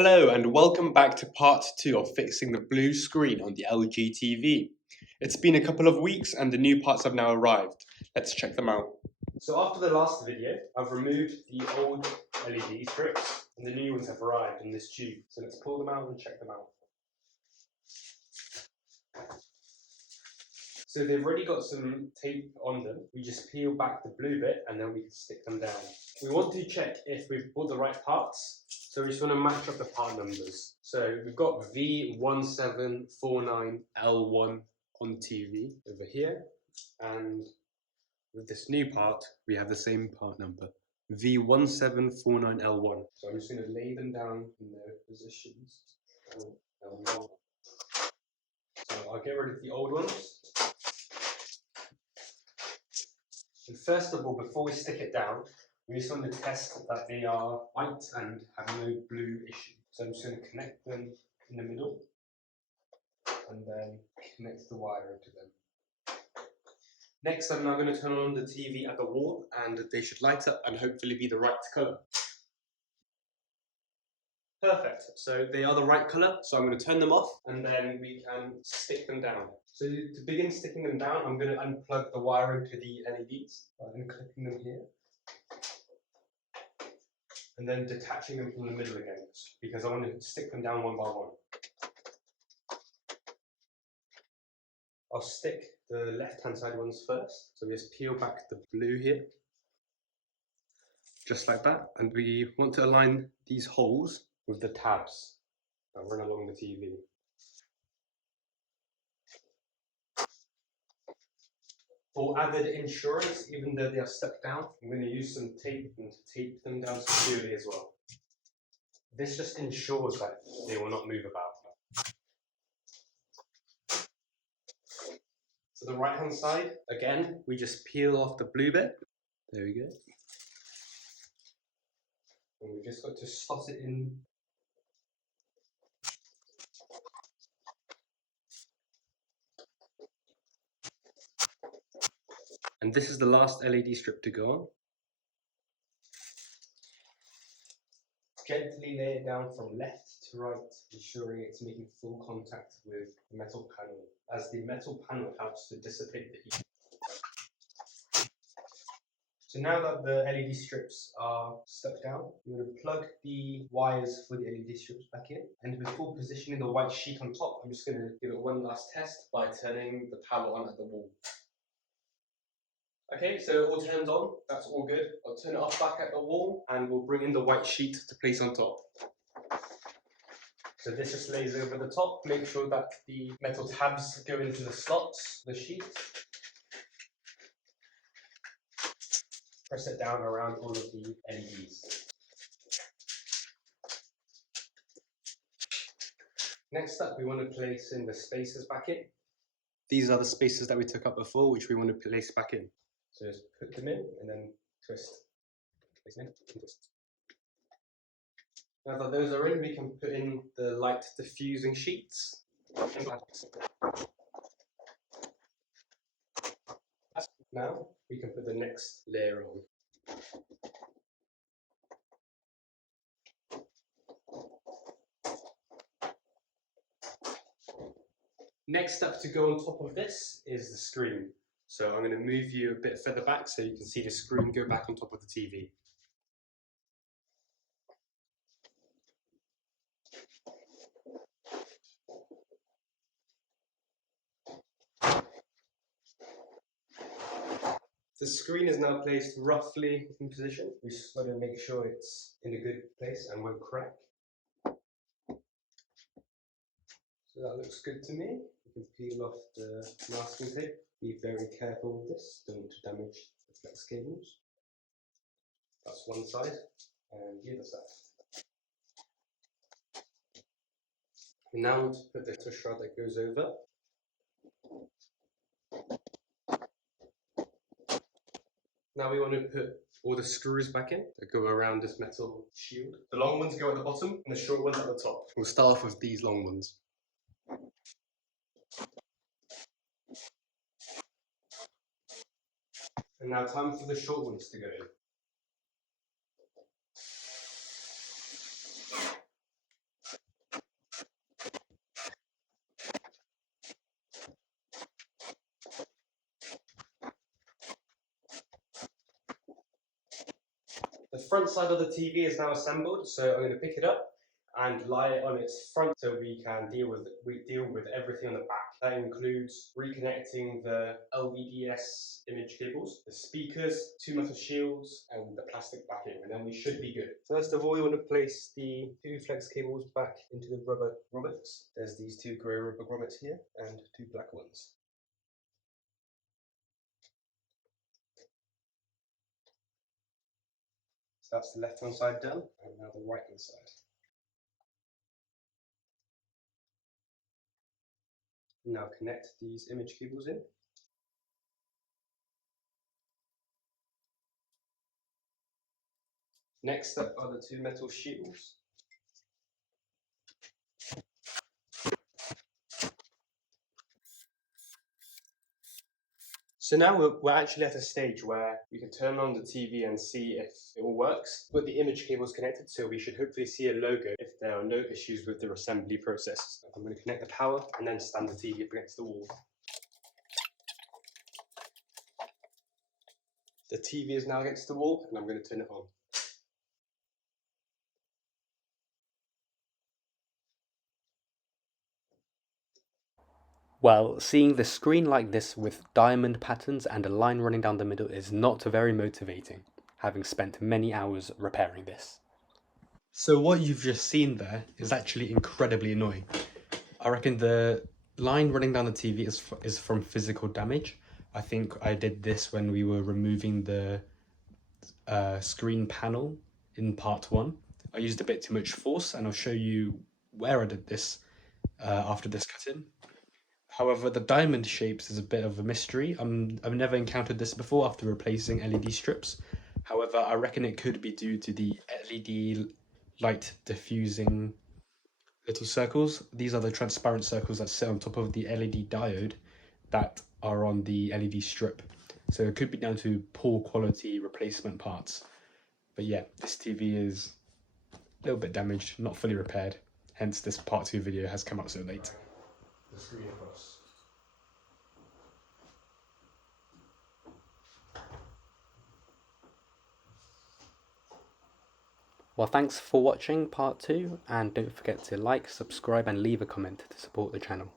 Hello and welcome back to part 2 of fixing the blue screen on the LG TV. It's been a couple of weeks and the new parts have now arrived. Let's check them out. So after the last video, I've removed the old LED strips and the new ones have arrived in this tube. So let's pull them out and check them out. So they've already got some tape on them. We just peel back the blue bit and then we can stick them down. We want to check if we've bought the right parts. So we just want to match up the part numbers. So we've got V1749L1 on TV over here. And with this new part, we have the same part number, V1749L1. So I'm just going to lay them down in their positions. L1. So I'll get rid of the old ones. And first of all, before we stick it down, we just want to test that they are white and have no blue issue. So I'm just going to connect them in the middle and then connect the wire into them. Next, I'm now going to turn on the TV at the wall and they should light up and hopefully be the right colour. Perfect, so they are the right colour, so I'm going to turn them off and then we can stick them down. So to begin sticking them down, I'm going to unplug the wire into the LEDs by unclipping them here. And then detaching them from the middle again, because I want to stick them down one by one. I'll stick the left-hand side ones first. So we just peel back the blue here, just like that. And we want to align these holes with the tabs that run along the TV. For added insurance, even though they are stuck down, I'm going to use some tape to tape them down securely as well. This just ensures that they will not move about. So the right hand side, again, we just peel off the blue bit. There we go. And we've just got to slot it in. And this is the last LED strip to go on. Gently lay it down from left to right, ensuring it's making full contact with the metal panel, as the metal panel helps to dissipate the heat. So now that the LED strips are stuck down, we're going to plug the wires for the LED strips back in. And before positioning the white sheet on top, I'm just going to give it one last test by turning the power on at the wall. Okay, so it all turns on, that's all good. I'll turn it off back at the wall and we'll bring in the white sheet to place on top. So this just lays over the top, make sure that the metal tabs go into the slots, the sheet. Press it down around all of the LEDs. Next up, we want to place in the spacers back in. These are the spacers that we took up before, which we want to place back in. So just put them in and then twist. Place them in and twist. Now that those are in, we can put in the light diffusing sheets. Now we can put the next layer on. Next up to go on top of this is the screen. So I'm going to move you a bit further back so you can see the screen go back on top of the TV. The screen is now placed roughly in position. We just got to make sure it's in a good place and won't crack. So that looks good to me. You can peel off the masking tape. Be very careful with this, don't want to damage the flex cables. That's one side, and the other side. We now want to put the shroud that goes over. Now we want to put all the screws back in that go around this metal shield. The long ones go at the bottom and the short ones at the top. We'll start off with these long ones. And now time for the short ones to go in. front side of the TV is now assembled, so I'm going to pick it up and lie it on its front so we can deal with everything on the back. That includes reconnecting the LVDS image cables, the speakers, 2 metal shields, and the plastic backing, and then we should be good. First of all, we want to place the 2 flex cables back into the rubber grommets. There's these 2 grey rubber grommets here and 2 black ones. So that's the left hand side done, and now the right hand side. Now connect these image cables in. Next up are the 2 metal shields. So now we're actually at a stage where we can turn on the TV and see if it all works. But the image cable is connected, so we should hopefully see a logo if there are no issues with the assembly process. I'm going to connect the power and then stand the TV up against the wall. The TV is now against the wall and I'm going to turn it on. Well, seeing the screen like this with diamond patterns and a line running down the middle is not very motivating, having spent many hours repairing this. So what you've just seen there is actually incredibly annoying. I reckon the line running down the TV is from physical damage. I think I did this when we were removing the screen panel in part 1. I used a bit too much force, and I'll show you where I did this after this cut-in. However, the diamond shapes is a bit of a mystery. I've never encountered this before after replacing LED strips. However, I reckon it could be due to the LED light diffusing little circles. These are the transparent circles that sit on top of the LED diode that are on the LED strip. So it could be down to poor quality replacement parts. But yeah, this TV is a little bit damaged, not fully repaired. Hence this part 2 video has come out so late. The screen across. Well, thanks for watching part 2, and don't forget to like, subscribe and leave a comment to support the channel.